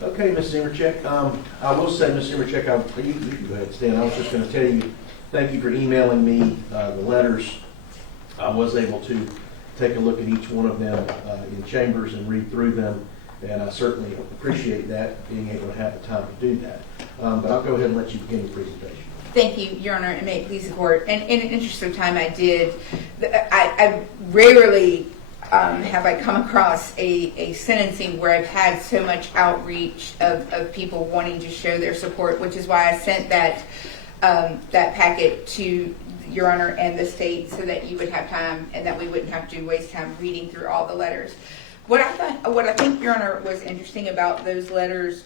Okay, Ms. Zimmercheck. I will say, Ms. Zimmercheck, you can go ahead, Stan. I was just going to tell you, thank you for emailing me the letters. I was able to take a look at each one of them in chambers and read through them, and I certainly appreciate that, being able to have the time to do that. But I'll go ahead and let you begin your presentation. Thank you, Your Honor, and may it please the court. And in an interest of time, I rarely have I come across a sentencing where I've had so much outreach of people wanting to show their support, which is why I sent that packet to Your Honor and the state so that you would have time and that we wouldn't have to waste time reading through all the letters. What I think, Your Honor, was interesting about those letters,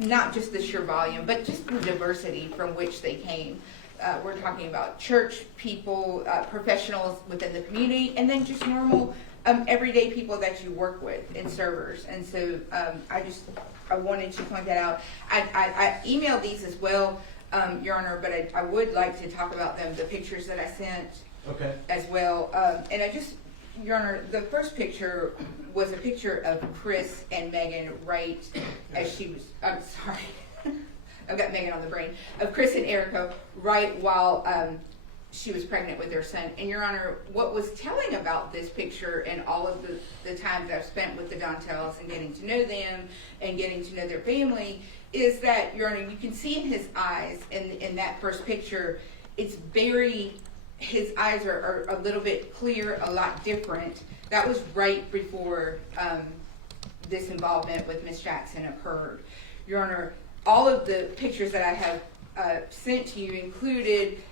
not just the sheer volume, but just the diversity from which they came. We're talking about church people, professionals within the community, and then just normal, everyday people that you work with and servers. And so I wanted to point that out. I emailed these as well, Your Honor, but I would like to talk about them, the pictures that I sent as well. And Your Honor, the first picture was a picture of Chris and Megan right as she was, I'm sorry, I've got Megan on the brain, of Chris and Erica right while she was pregnant with their son. And Your Honor, what was telling about this picture and all of the time that I've spent with the Dontells and getting to know them and getting to know their family is that, Your Honor, you can see in his eyes in that first picture, it's very, his eyes are a little bit clear, a lot different. That was right before this involvement with Miss Jackson occurred. Your Honor, all of the pictures that I have sent to you included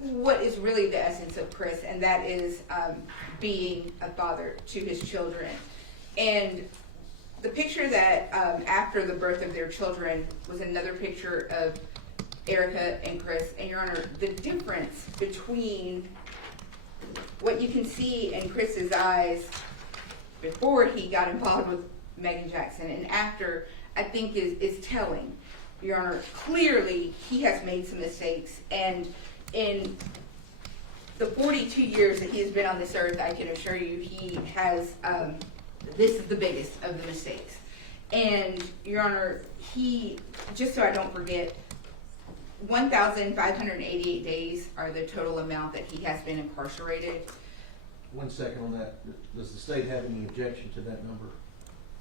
what is really the essence of Chris, and that is being a father to his children. And the picture that after the birth of their children was another picture of Erica and Chris. And Your Honor, the difference between what you can see in Chris's eyes before he got involved with Megan Jackson and after, I think is telling. Your Honor, clearly he has made some mistakes, and in the 42 years that he has been on this earth, I can assure you he has, this is the biggest of the mistakes. And Your Honor, he, just so I don't forget, 1,588 days are the total amount that he has been incarcerated. 1 second on that. Does the state have any objection to that number?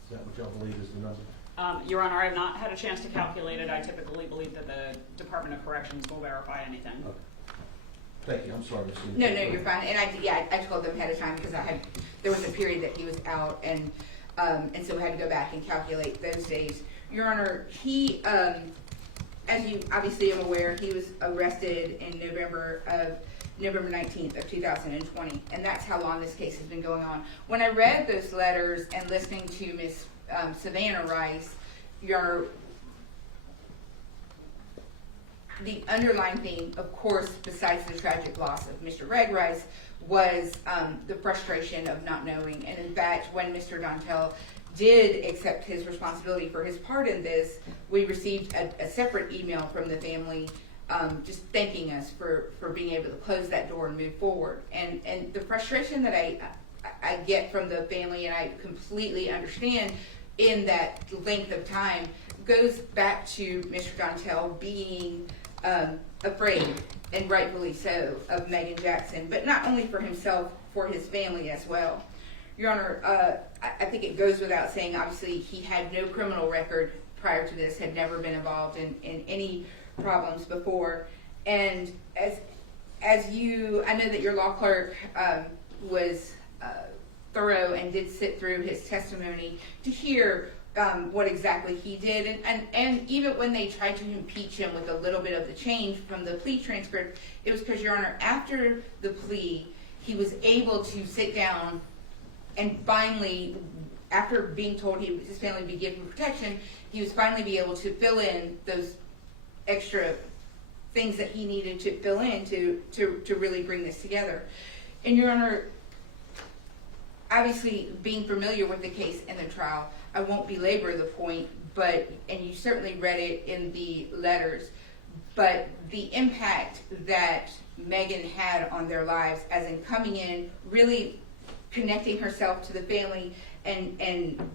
Is that what y'all believe is the number? Your Honor, I have not had a chance to calculate it. I typically believe that the Department of Corrections will verify anything. Okay. Thank you. I'm sorry, Ms. No, you're fine. And I told them ahead of time because there was a period that he was out, and so we had to go back and calculate those days. Your Honor, he, as you obviously am aware, he was arrested in November 19th of 2020, and that's how long this case has been going on. When I read those letters and listening to Ms. Savannah Rice, the underlying theme, of course, besides the tragic loss of Mr. Greg Rice, was the frustration of not knowing. And in fact, when Mr. Dontell did accept his responsibility for his part in this, we received a separate email from the family just thanking us for being able to close that door and move forward. And the frustration that I get from the family, and I completely understand in that length of time, goes back to Mr. Dontell being afraid, and rightfully so, of Megan Jackson, but not only for himself, for his family as well. Your Honor, I think it goes without saying, obviously, he had no criminal record prior to this, had never been involved in any problems before. And as you, I know that your law clerk was thorough and did sit through his testimony to hear what exactly he did. And even when they tried to impeach him with a little bit of the change from the plea transcript, it was because, Your Honor, after the plea, he was able to sit down and finally, after being told his family would be given protection, he was finally be able to fill in those extra things that he needed to fill in to really bring this together. And Your Honor, obviously being familiar with the case and the trial, I won't belabor the point, and you certainly read it in the letters, but the impact that Megan had on their lives, as in coming in, really connecting herself to the family and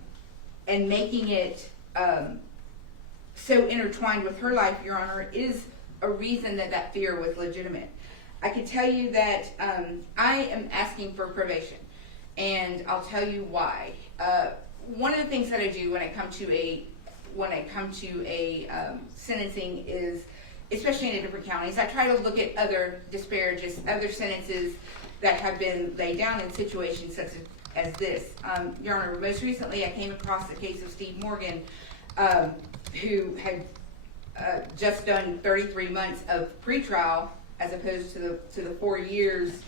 and making it so intertwined with her life, Your Honor, is a reason that that fear was legitimate. I can tell you that I am asking for probation, and I'll tell you why. One of the things that I do when I come to a sentencing is, especially in the different counties, I try to look at other sentences that have been laid down in situations such as this. Your Honor, most recently I came across the case of Steve Morgan, who had just done 33 months of pretrial as opposed to the 4 years,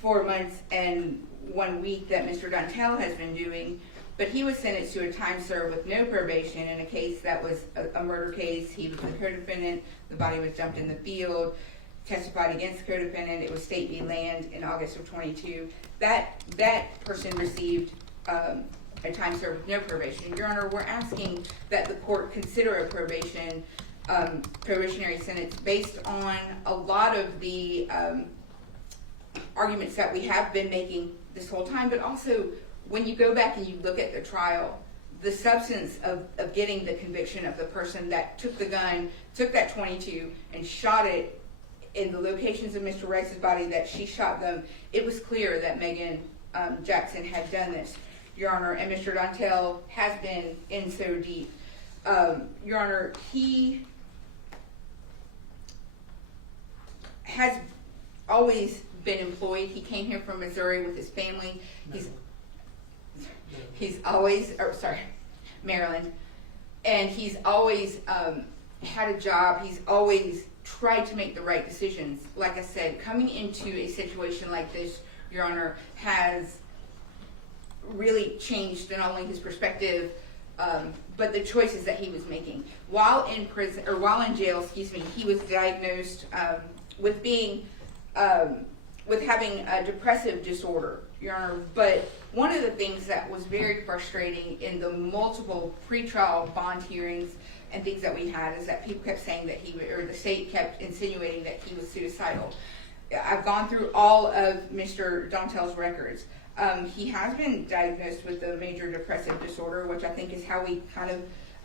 4 months and 1 week that Mr. Dontell has been doing. But he was sentenced to a time served with no probation in a case that was a murder case. He was the co-defendant. The body was dumped in the field. Testified against the co-defendant. It was State v. Land in August of 22. That person received a time served with no probation. Your Honor, we're asking that the court consider a probationary sentence based on a lot of the arguments that we have been making this whole time, but also when you go back and you look at the trial, the substance of getting the conviction of the person that took the gun, took that .22 and shot it in the locations of Mr. Rice's body that she shot them, it was clear that Megan Jackson had done this, Your Honor, and Mr. Dontell has been in so deep. Your Honor, he has always been employed. He came here from Missouri with his family. He's always, Maryland, and he's always had a job. He's always tried to make the right decisions. Like I said, coming into a situation like this, Your Honor, has really changed not only his perspective, but the choices that he was making. While in prison, or while in jail, he was diagnosed with being with having a depressive disorder, Your Honor. But one of the things that was very frustrating in the multiple pretrial bond hearings and things that we had is that people kept saying that the state kept insinuating that he was suicidal. I've gone through all of Mr. Dontell's records. He has been diagnosed with a major depressive disorder, which I think is how we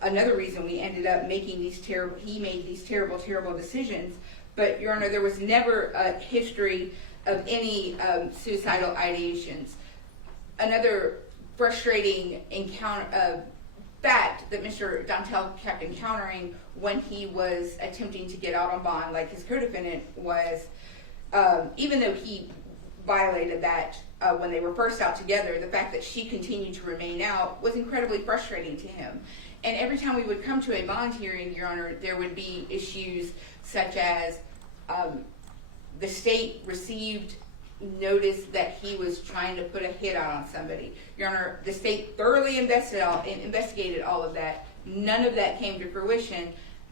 another reason we ended up making he made these terrible decisions. But, Your Honor, there was never a history of any suicidal ideations. Another frustrating fact that Mr. Dontell kept encountering when he was attempting to get out on bond, like his co-defendant was, even though he violated that when they were first out together, the fact that she continued to remain out was incredibly frustrating to him. And every time we would come to a bond hearing, Your Honor, there would be issues such as the state received notice that he was trying to put a hit out on somebody. Your Honor, the state thoroughly investigated all of that. None of that came to fruition.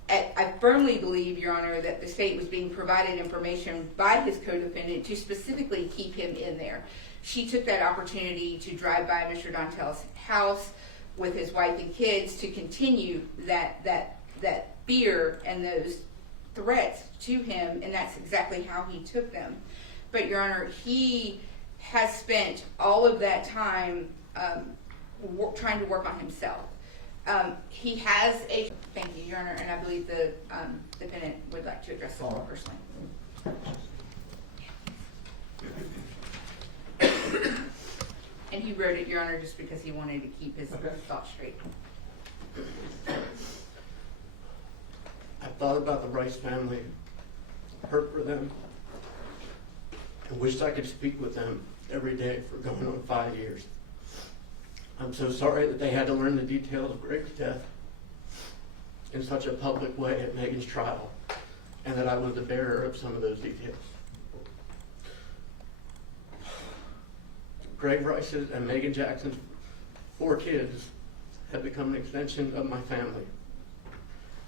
I firmly believe, Your Honor, that the state was being provided information by his co-defendant to specifically keep him in there. She took that opportunity to drive by Mr. Dontell's house with his wife and kids to continue that fear and those threats to him, and that's exactly how he took them. But, Your Honor, he has spent all of that time trying to work on himself. He has thank you, Your Honor, and I believe the defendant would like to address the law personally. And he wrote it, Your Honor, just because he wanted to keep his thoughts straight. I thought about the Rice family, hurt for them, and wished I could speak with them every day for going on 5 years. I'm so sorry that they had to learn the details of Greg's death in such a public way at Megan's trial, and that I was the bearer of some of those details. Greg Rice's and Megan Jackson's 4 kids have become an extension of my family.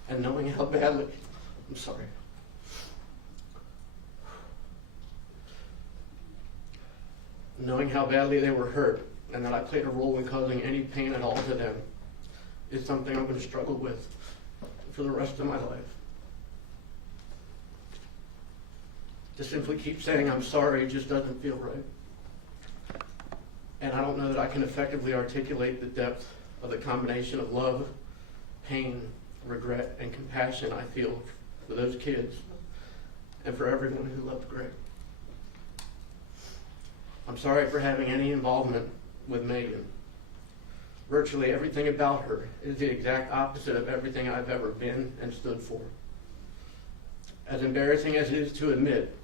And knowing how badly, knowing how badly they were hurt and that I played a role in causing any pain at all to them is something I'm going to struggle with for the rest of my life. To simply keep saying I'm sorry just doesn't feel right. And I don't know that I can effectively articulate the depth of the combination of love, pain, regret, and compassion I feel for those kids and for everyone who loved Greg. I'm sorry for having any involvement with Megan. Virtually everything about her is the exact opposite of everything I've ever been and stood for. As embarrassing as it is to admit,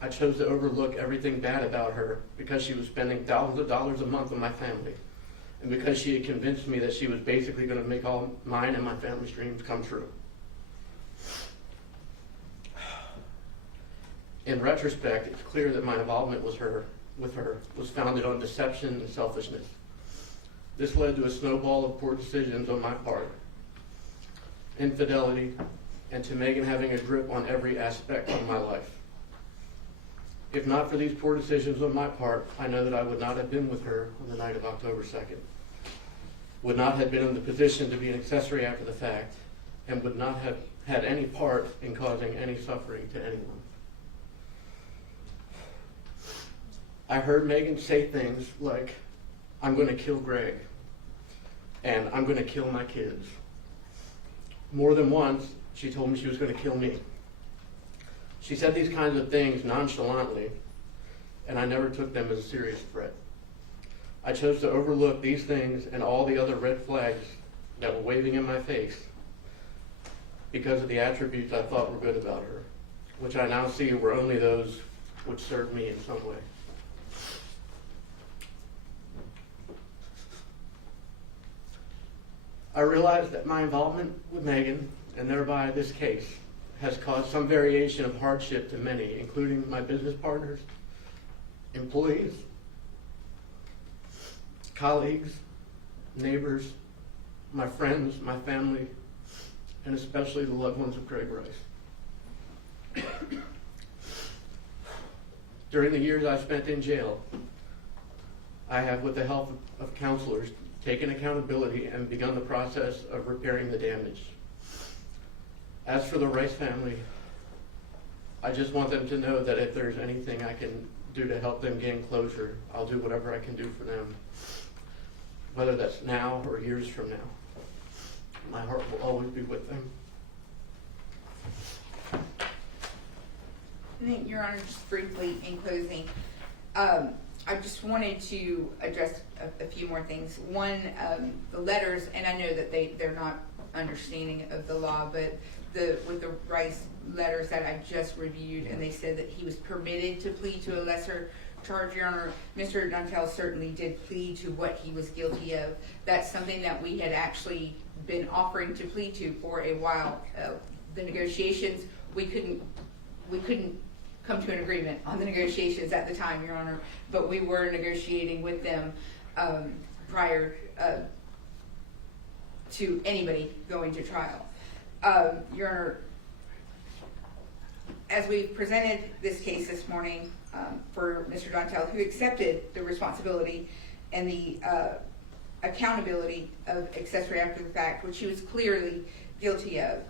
I chose to overlook everything bad about her because she was spending thousands of dollars a month on my family, and because she had convinced me that she was basically going to make all mine and my family's dreams come true. In retrospect, it's clear that my involvement with her was founded on deception and selfishness. This led to a snowball of poor decisions on my part, infidelity, and to Megan having a grip on every aspect of my life. If not for these poor decisions on my part, I know that I would not have been with her on the night of October 2nd, would not have been in the position to be an accessory after the fact, and would not have had any part in causing any suffering to anyone. I heard Megan say things like, "I'm going to kill Greg," and "I'm going to kill my kids." More than once, she told me she was going to kill me. She said these kinds of things nonchalantly, and I never took them as a serious threat. I chose to overlook these things and all the other red flags that were waving in my face because of the attributes I thought were good about her, which I now see were only those which served me in some way. I realized that my involvement with Megan, and thereby this case, has caused some variation of hardship to many, including my business partners, employees, colleagues, neighbors, my friends, my family, and especially the loved ones of Gregory Rice. During the years I spent in jail, I have, with the help of counselors, taken accountability and begun the process of repairing the damage. As for the Rice family, I just want them to know that if there's anything I can do to help them gain closure, I'll do whatever I can do for them, whether that's now or years from now. My heart will always be with them. And then, Your Honor, just briefly in closing, I just wanted to address a few more things. One, the letters, and I know that they're not understanding of the law, but with the Rice letters that I just reviewed, and they said that he was permitted to plead to a lesser charge, Your Honor. Mr. Dontell certainly did plead to what he was guilty of. That's something that we had actually been offering to plead to for a while. The negotiations, we couldn't come to an agreement on the negotiations at the time, Your Honor, but we were negotiating with them prior to anybody going to trial. Your Honor, as we presented this case this morning for Mr. Dontell, who accepted the responsibility and the accountability of accessory after the fact, which he was clearly guilty of,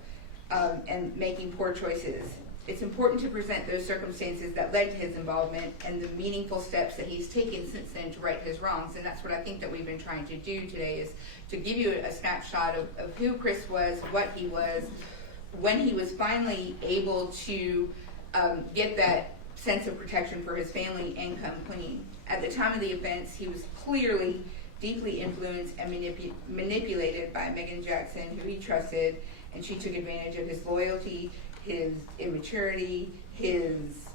and making poor choices, it's important to present those circumstances that led to his involvement and the meaningful steps that he's taken since then to right his wrongs. And that's what I think that we've been trying to do today, is to give you a snapshot of who Chris was, what he was, when he was finally able to get that sense of protection for his family and come clean. At the time of the offense, he was clearly deeply influenced and manipulated by Megan Jackson, who he trusted, and she took advantage of his loyalty, his immaturity, his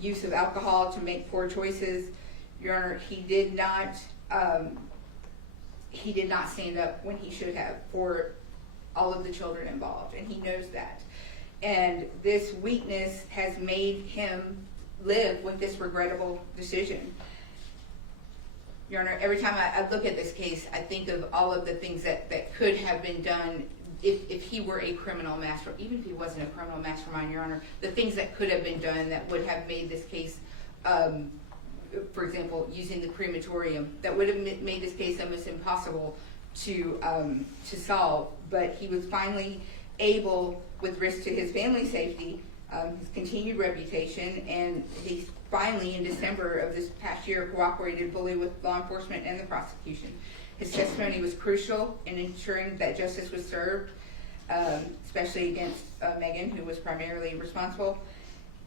use of alcohol to make poor choices. Your Honor, he did not stand up when he should have for all of the children involved, and he knows that. And this weakness has made him live with this regrettable decision. Your Honor, every time I look at this case, I think of all of the things that could have been done if he were a criminal mastermind, even if he wasn't a criminal mastermind, Your Honor, the things that could have been done that would have made this case, for example, using the crematorium, that would have made this case almost impossible to solve. But he was finally able, with risk to his family's safety, his continued reputation, and he finally, in December of this past year, cooperated fully with law enforcement and the prosecution. His testimony was crucial in ensuring that justice was served, especially against Megan, who was primarily responsible.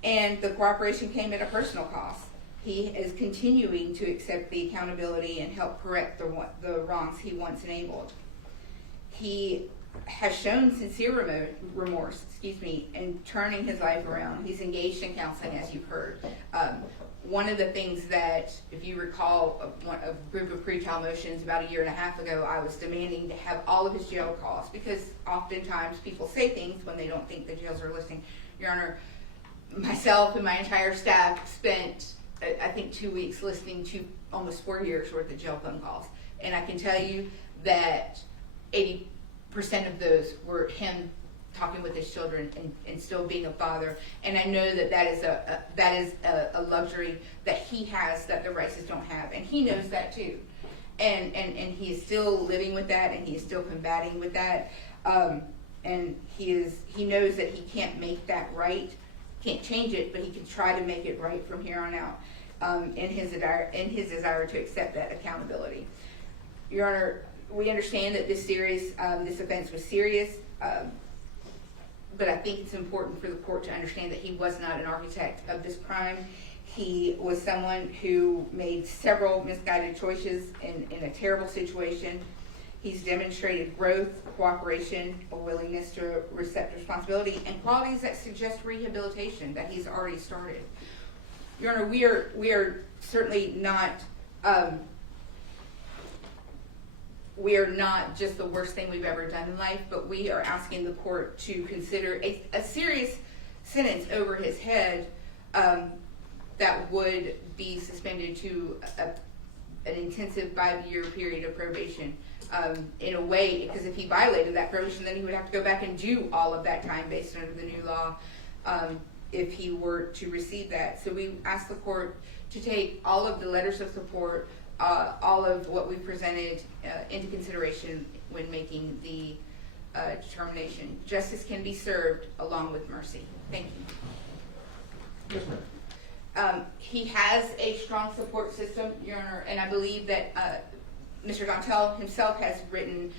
And the cooperation came at a personal cost. He is continuing to accept the accountability and help correct the wrongs he once enabled. He has shown sincere remorse, in turning his life around. He's engaged in counseling, as you've heard. One of the things that, if you recall, a group of pretrial motions about a year and a half ago, I was demanding to have all of his jail costs, because oftentimes people say things when they don't think the jails are listening. Your Honor, myself and my entire staff spent, I think, 2 weeks listening to almost 4 years worth of jail phone calls. And I can tell you that 80% of those were him talking with his children and still being a father. And I know that is a luxury that he has that the Rices don't have. And he knows that too. And he is still living with that, and he is still combating with that. And he knows that he can't make that right, can't change it, but he can try to make it right from here on out, in his desire to accept that accountability. Your Honor, we understand that this offense was serious, but I think it's important for the court to understand that he was not an architect of this crime. He was someone who made several misguided choices in a terrible situation. He's demonstrated growth, cooperation, a willingness to accept responsibility, and qualities that suggest rehabilitation that he's already started. Your Honor, we are certainly not just the worst thing we've ever done in life, but we are asking the court to consider a serious sentence over his head that would be suspended to an intensive 5-year period of probation. In a way, because if he violated that probation, then he would have to go back and do all of that time based under the new law, if he were to receive that. So we ask the court to take all of the letters of support, all of what we presented into consideration when making the determination. Justice can be served along with mercy. Thank you. Yes, ma'am. He has a strong support system, Your Honor, and I believe that Mr. Dontell himself has written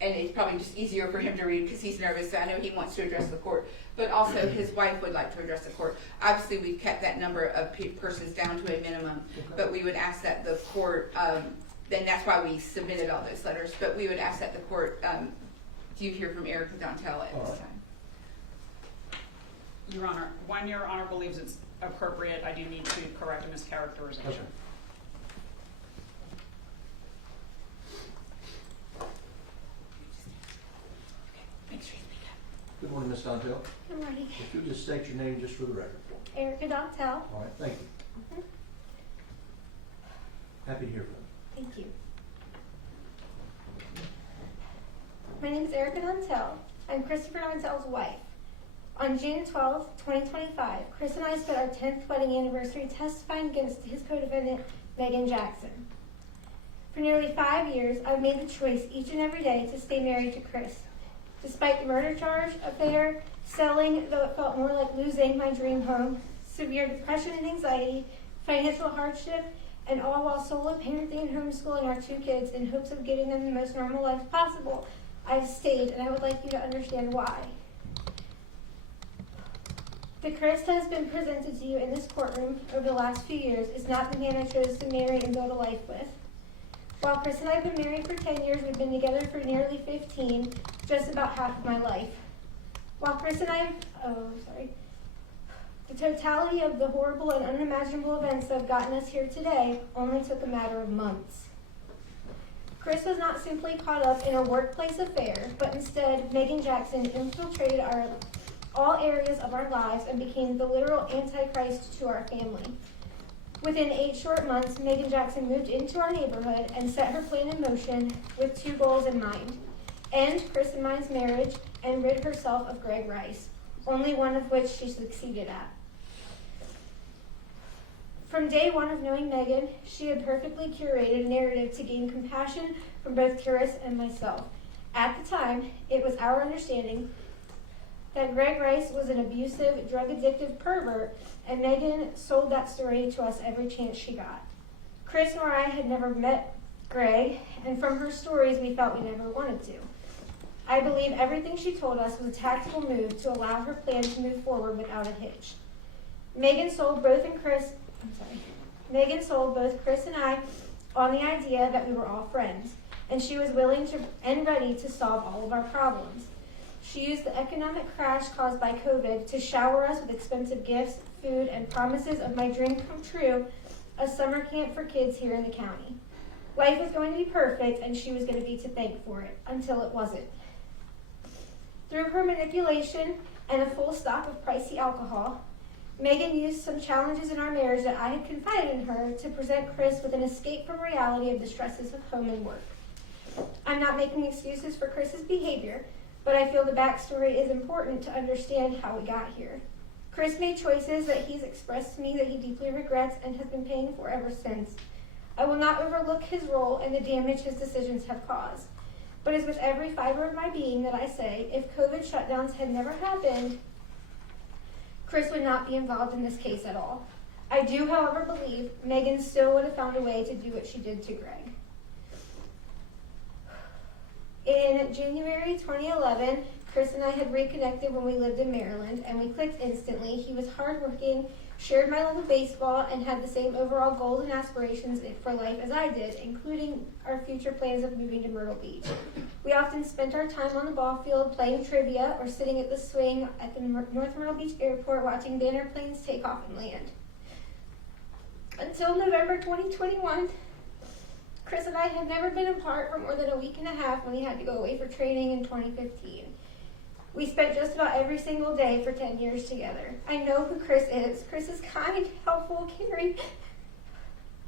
and it's probably just easier for him to read because he's nervous, so I know he wants to address the court, but also his wife would like to address the court. Obviously, we've kept that number of persons down to a minimum, but we would ask that the court, then that's why we submitted all those letters, but we would ask that the court, do you hear from Erica Dontell at this time? Your Honor, when Your Honor believes it's appropriate, I do need to correct a mischaracterization. Okay. Good morning, Ms. Dontell. Good morning. If you'll just state your name just for the record. Erica Dontell. All right, thank you. Mhm. Happy to hear from you. Thank you. My name is Erica Dontell. I'm Christopher Dontell's wife. On June 12, 2025, Chris and I spent our 10th wedding anniversary testifying against his co-defendant, Megan Jackson. For nearly 5 years, I've made the choice each and every day to stay married to Chris. Despite the murder charge, affair, selling, though it felt more like losing my dream home, severe depression and anxiety, financial hardship, and all while solo parenting and homeschooling our 2 kids in hopes of getting them the most normal life possible, I've stayed, and I would like you to understand why. The Chris that has been presented to you in this courtroom over the last few years is not the man I chose to marry and build a life with. While Chris and I have been married for 10 years, we've been together for nearly 15, just about half of my life. While Chris and I, the totality of the horrible and unimaginable events that have gotten us here today only took a matter of months. Chris was not simply caught up in a workplace affair, but instead Megan Jackson infiltrated all areas of our lives and became the literal antichrist to our family. Within 8 short months, Megan Jackson moved into our neighborhood and set her plan in motion with 2 goals in mind: end Chris and mine's marriage and rid herself of Greg Rice, only one of which she succeeded at. From day one of knowing Megan, she had perfectly curated a narrative to gain compassion from both Chris and myself. At the time, it was our understanding that Greg Rice was an abusive, drug-addicted pervert, and Megan sold that story to us every chance she got. Chris nor I had never met Greg, and from her stories we felt we never wanted to. I believe everything she told us was a tactical move to allow her plan to move forward without a hitch. Megan sold both Chris and I on the idea that we were all friends, and she was willing to and ready to solve all of our problems. She used the economic crash caused by COVID to shower us with expensive gifts, food, and promises of my dream come true, a summer camp for kids here in the county. Life was going to be perfect, and she was going to be to thank for it, until it wasn't. Through her manipulation and a full stock of pricey alcohol, Megan used some challenges in our marriage that I had confided in her to present Chris with an escape from reality of the stresses of home and work. I'm not making excuses for Chris's behavior, but I feel the backstory is important to understand how we got here. Chris made choices that he's expressed to me that he deeply regrets and has been paying for ever since. I will not overlook his role and the damage his decisions have caused. But it's with every fiber of my being that I say, if COVID shutdowns had never happened, Chris would not be involved in this case at all. I do, however, believe Megan still would have found a way to do what she did to Greg. In January 2011, Chris and I had reconnected when we lived in Maryland, and we clicked instantly. He was hardworking, shared my love of baseball, and had the same overall goals and aspirations for life as I did, including our future plans of moving to Myrtle Beach. We often spent our time on the ball field playing trivia or sitting at the swing at the North Myrtle Beach Airport watching banner planes take off and land. Until November 2021, Chris and I had never been apart for more than a week and a half when he had to go away for training in 2015. We spent just about every single day for 10 years together. I know who Chris is. Chris is kind, helpful, caring,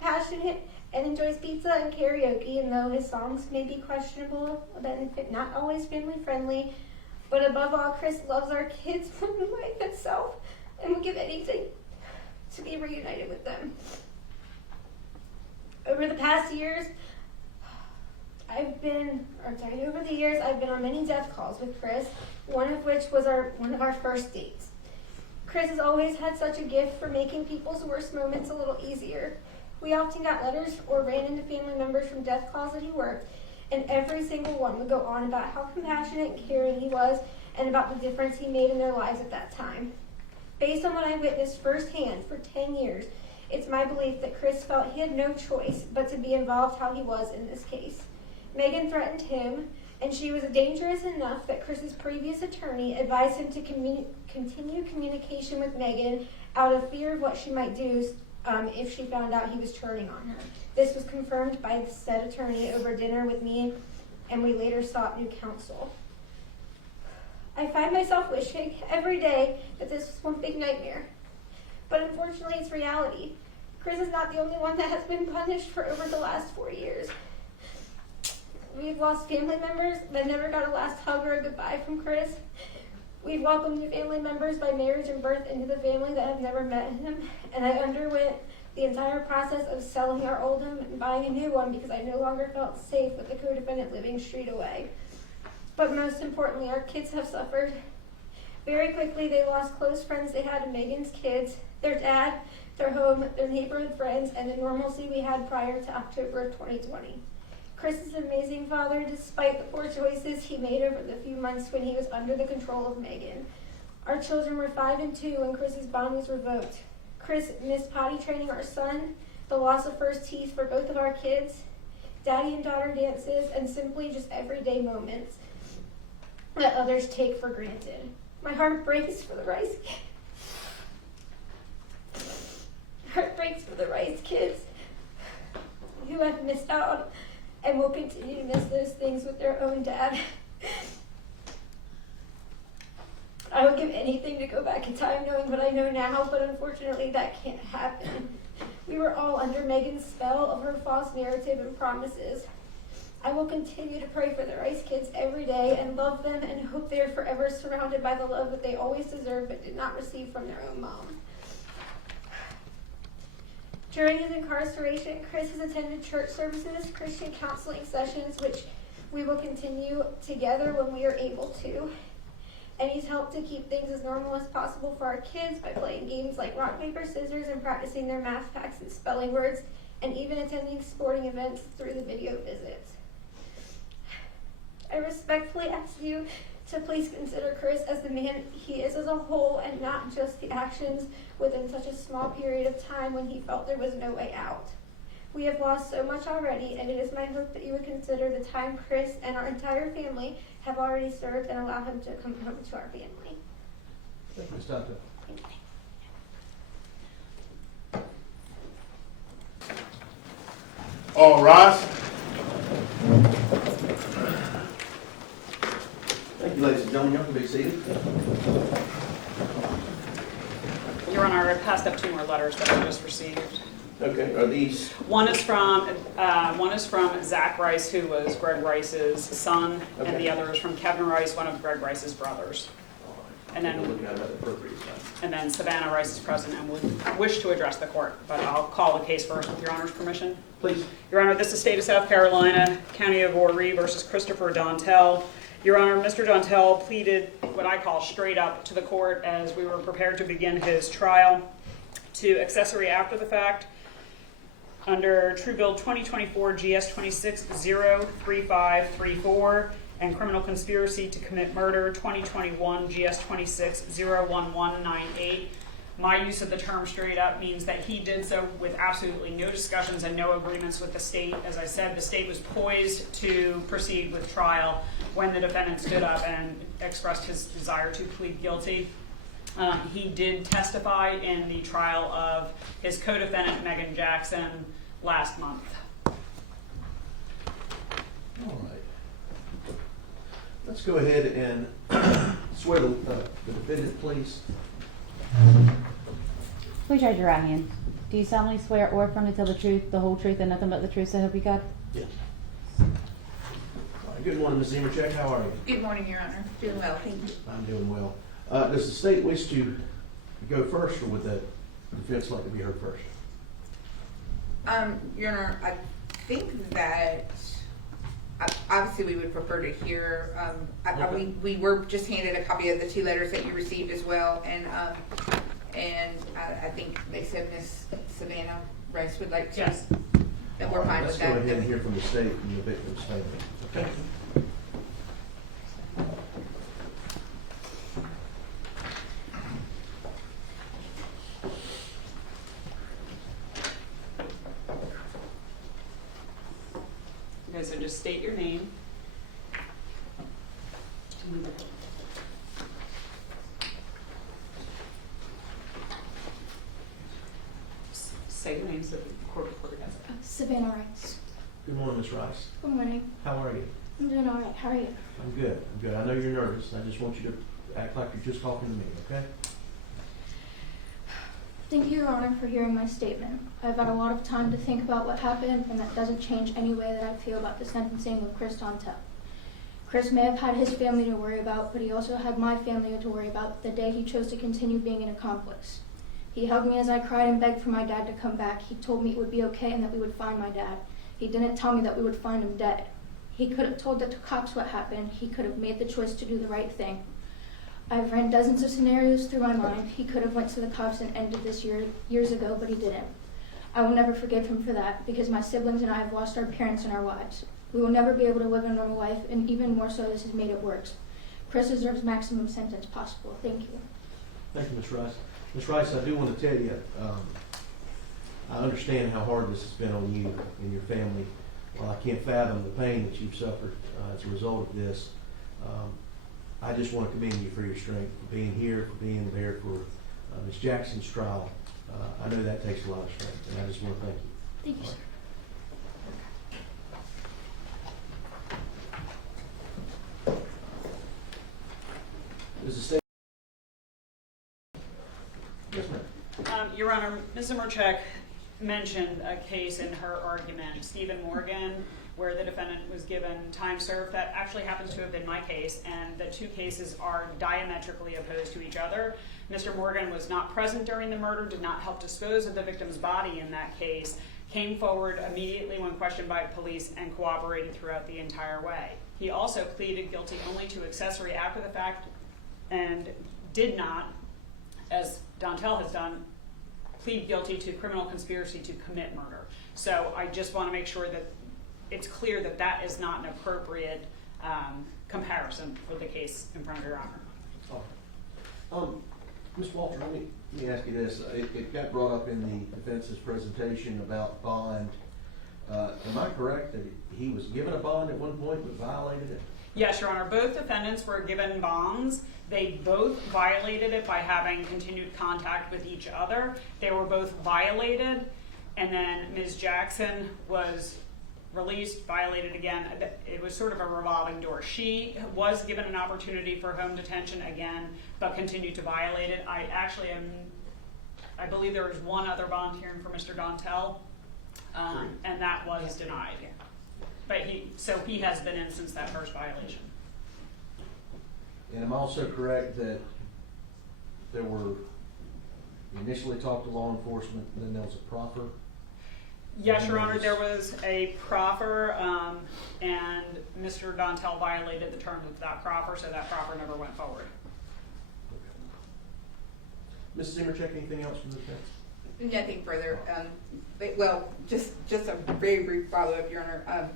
passionate, and enjoys pizza and karaoke, and though his songs may be questionable, not always family friendly, but above all, Chris loves our kids more than life itself and would give anything to be reunited with them. Over the years, I've been on many death calls with Chris, one of which was one of our first dates. Chris has always had such a gift for making people's worst moments a little easier. We often got letters or ran into family members from death calls that he worked, and every single one would go on about how compassionate and caring he was and about the difference he made in their lives at that time. Based on what I witnessed firsthand for 10 years, it's my belief that Chris felt he had no choice but to be involved how he was in this case. Megan threatened him, and she was dangerous enough that Chris's previous attorney advised him to continue communication with Megan out of fear of what she might do if she found out he was turning on her. This was confirmed by the said attorney over dinner with me, and we later sought new counsel. I find myself wishing every day that this was one big nightmare, but unfortunately it's reality. Chris is not the only one that has been punished for over the last 4 years. We've lost family members that never got a last hug or a goodbye from Chris. We've welcomed new family members by marriage and birth into the family that have never met him, and I underwent the entire process of selling our old home and buying a new one because I no longer felt safe with the co-defendant living street away. But most importantly, our kids have suffered. Very quickly, they lost close friends they had to Megan's kids, their dad, their home, their neighborhood friends, and the normalcy we had prior to October of 2020. Chris is an amazing father despite the poor choices he made over the few months when he was under the control of Megan. Our children were 5 and 2 when Chris's bond was revoked. Chris missed potty training our son, the loss of first teeth for both of our kids, daddy and daughter dances, and simply just everyday moments that others take for granted. My heart breaks for the Rice kids who have missed out and will continue to miss those things with their own dad. I would give anything to go back in time knowing what I know now, but unfortunately that can't happen. We were all under Megan's spell of her false narrative and promises. I will continue to pray for the Rice kids every day and love them and hope they are forever surrounded by the love that they always deserved but did not receive from their own mom. During his incarceration, Chris has attended church services, Christian counseling sessions, which we will continue together when we are able to. And he's helped to keep things as normal as possible for our kids by playing games like rock, paper, scissors and practicing their math facts and spelling words and even attending sporting events through the video visits. I respectfully ask you to please consider Chris as the man he is as a whole and not just the actions within such a small period of time when he felt there was no way out. We have lost so much already, and it is my hope that you would consider the time Chris and our entire family have already served and allow him to come home to our family. Thank you, Ms. Dontell. Thank you. All rise. Thank you, ladies and gentlemen. Y'all can be seated. Your Honor, I passed up 2 more letters that I just received. Okay, are these, One is from Zach Rice, who was Greg Rice's son, and Okay. the other is from Kevin Rice, one of Greg Rice's brothers. And take a then, look at it at the appropriate time. and then Savannah Rice is present and would wish to address the court, but I'll call the case first with Your Honor's permission. Please. Your Honor, this is State of South Carolina, County of Horry versus Christopher Dontell. Your Honor, Mr. Dontell pleaded what I call straight up to the court as we were prepared to begin his trial to accessory after the fact under True Bill 2024 GS 2603534 and criminal conspiracy to commit murder 2021 GS 2601198. My use of the term straight up means that he did so with absolutely no discussions and no agreements with the state. As I said, the state was poised to proceed with trial when the defendant stood up and expressed his desire to plead guilty. He did testify in the trial of his co-defendant, Megan Jackson, last month. All right. Let's go ahead and swear the defendant, please. Please raise your right hand. Do you solemnly swear or affirm to tell the truth, the whole truth, and nothing but the truth, so help you God? Yes. All right, good morning, Ms. Zimmercheck. How are you? Good morning, Your Honor. Doing well, thank you. I'm doing well. Does the state wish to go first, or would the defense like to be heard first? Your Honor, I think that obviously we would prefer to hear. Okay. We were just handed a copy of the 2 letters that you received as well, and I think they said Miss Savannah Rice would like to. Yes. And we're fine with that. Let's go ahead and hear from the state and the victim's family. Okay. Okay, so just state your name. Say your name so the court reporter has it. Savannah Rice. Good morning, Ms. Rice. Good morning. How are you? I'm doing all right. How are you? I'm good. I'm good. I know you're nervous. I just want you to act like you're just talking to me, okay? Thank you, Your Honor, for hearing my statement. I've had a lot of time to think about what happened, and that doesn't change any way that I feel about the sentencing of Chris Dontell. Chris may have had his family to worry about, but he also had my family to worry about the day he chose to continue being an accomplice. He held me as I cried and begged for my dad to come back. He told me it would be okay and that we would find my dad. He didn't tell me that we would find him dead. He could have told the cops what happened. He could have made the choice to do the right thing. I've ran dozens of scenarios through my mind. He could have went to the cops and ended this years ago, but he didn't. I will never forgive him for that, because my siblings and I have lost our parents and our wives. We will never be able to live a normal life, and even more so, this has made it worse. Chris deserves maximum sentence possible. Thank you. Thank you, Ms. Rice. Ms. Rice, I do want to tell you, I understand how hard this has been on you and your family. While I can't fathom the pain that you've suffered as a result of this, I just want to commend you for your strength, for being here, for being there for Ms. Jackson's trial. I know that takes a lot of strength, and I just want to thank you. Thank you, sir. Does the state? Yes, ma'am. Your Honor, Ms. Zimmercheck mentioned a case in her argument, Stephen Morgan, where the defendant was given time served. That actually happens to have been my case, and the 2 cases are diametrically opposed to each other. Mr. Morgan was not present during the murder, did not help dispose of the victim's body in that case, came forward immediately when questioned by police, and cooperated throughout the entire way. He also pleaded guilty only to accessory after the fact and did not, as Dontell has done, plead guilty to criminal conspiracy to commit murder. So I just want to make sure that it's clear that that is not an appropriate comparison for the case in front of Your Honor. Ms. Walter, let me ask you this. It got brought up in the defense's presentation about bond. Am I correct that he was given a bond at one point but violated it? Yes, Your Honor. Both defendants were given bonds. They both violated it by having continued contact with each other. They were both violated, and then Ms. Jackson was released, violated again. It was sort of a revolving door. She was given an opportunity for home detention again, but continued to violate it. I believe there was one other bond hearing for Mr. Dontell, and that was denied. But he has been in since that first violation. And I'm also correct that there were initially talked to law enforcement, and then there was a proffer? Yes, Your Honor, there was a proffer, and Mr. Dontell violated the terms of that proffer, so that proffer never went forward. Okay. Mrs. Zimmercheck, anything else from the defense? Nothing further. Well, just a very brief follow-up, Your Honor.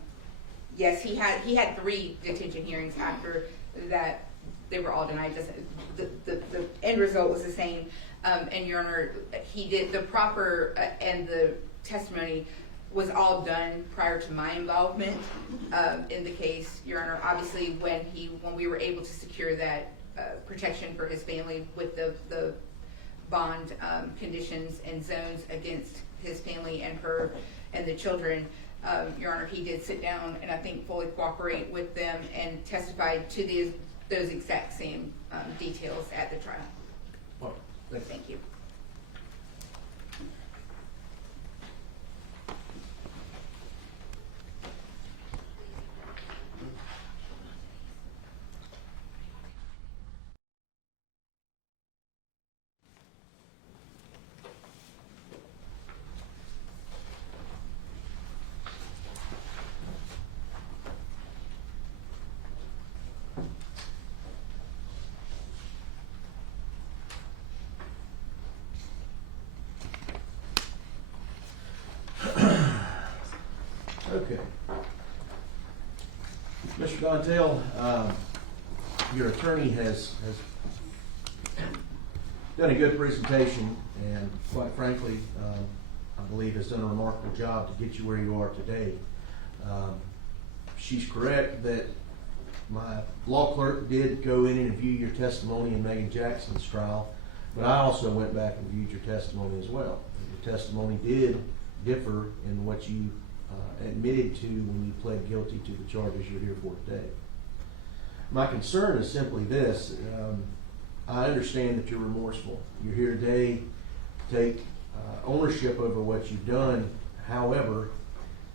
Yes, he had 3 detention hearings after that. They were all denied. Just the end result was the same. And Your Honor, he did the proper and the testimony was all done prior to my involvement in the case, Your Honor. Obviously, when we were able to secure that protection for his family with the bond conditions and zones against his family and her and the children, Your Honor, he did sit down and I think fully cooperate with them and testified to those exact same details at the trial. All right. Thank you. Okay. Mr. Dontell, your attorney has done a good presentation and quite frankly, I believe has done a remarkable job to get you where you are today. She's correct that my law clerk did go in and view your testimony in Megan Jackson's trial, but I also went back and viewed your testimony as well. Your testimony did differ in what you admitted to when you pled guilty to the charges you're here for today. My concern is simply this. I understand that you're remorseful. You're here today to take ownership over what you've done. However,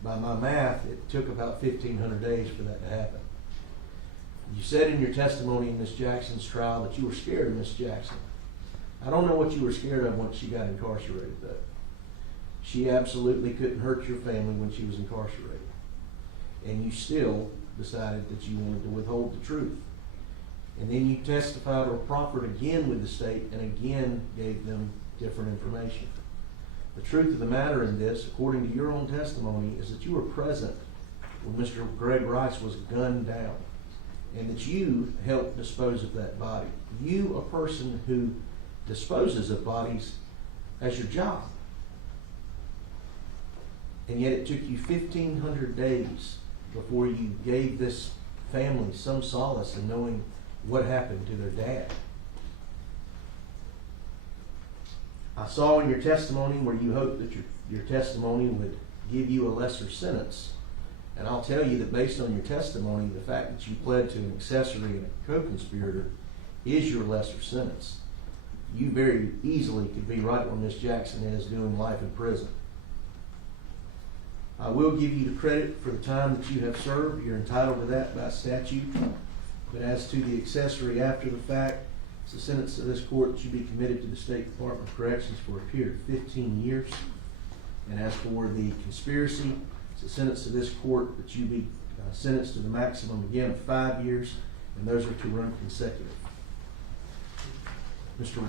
by my math, it took about 1,500 days for that to happen. You said in your testimony in Ms. Jackson's trial that you were scared of Ms. Jackson. I don't know what you were scared of once she got incarcerated, though. She absolutely couldn't hurt your family when she was incarcerated. And you still decided that you wanted to withhold the truth. And then you testified or proffered again with the state and again gave them different information. The truth of the matter in this, according to your own testimony, is that you were present when Mr. Gregory Rice was gunned down and that you helped dispose of that body. You, a person who disposes of bodies as your job. And yet it took you 1,500 days before you gave this family some solace in knowing what happened to their dad. I saw in your testimony where you hoped that your testimony would give you a lesser sentence. And I'll tell you that based on your testimony, the fact that you pled to an accessory and a co-conspirator is your lesser sentence. You very easily could be right where Ms. Jackson is doing life in prison. I will give you the credit for the time that you have served. You're entitled to that by statute. But as to the accessory after the fact, it's a sentence of this court that you be committed to the State Department of Corrections for a period of 15 years. And as for the conspiracy, it's a sentence of this court that you be sentenced to the maximum again of 5 years, and those are to run consecutive. Mr.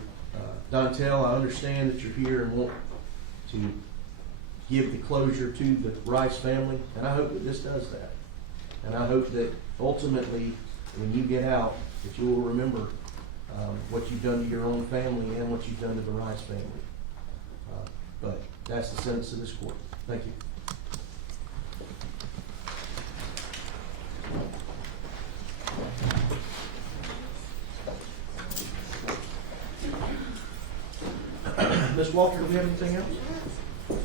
Dontell, I understand that you're here and want to give the closure to the Rice family, and I hope that this does that. And I hope that ultimately, when you get out, that you will remember what you've done to your own family and what you've done to the Rice family. But that's the sentence of this court. Thank you. Ms. Walker, do we have anything else?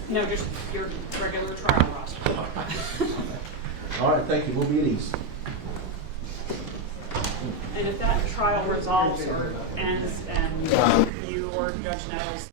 No, just your regular trial roster. All right, thank you. We'll be at ease. And if that trial resolves or ends and you or Judge Nettles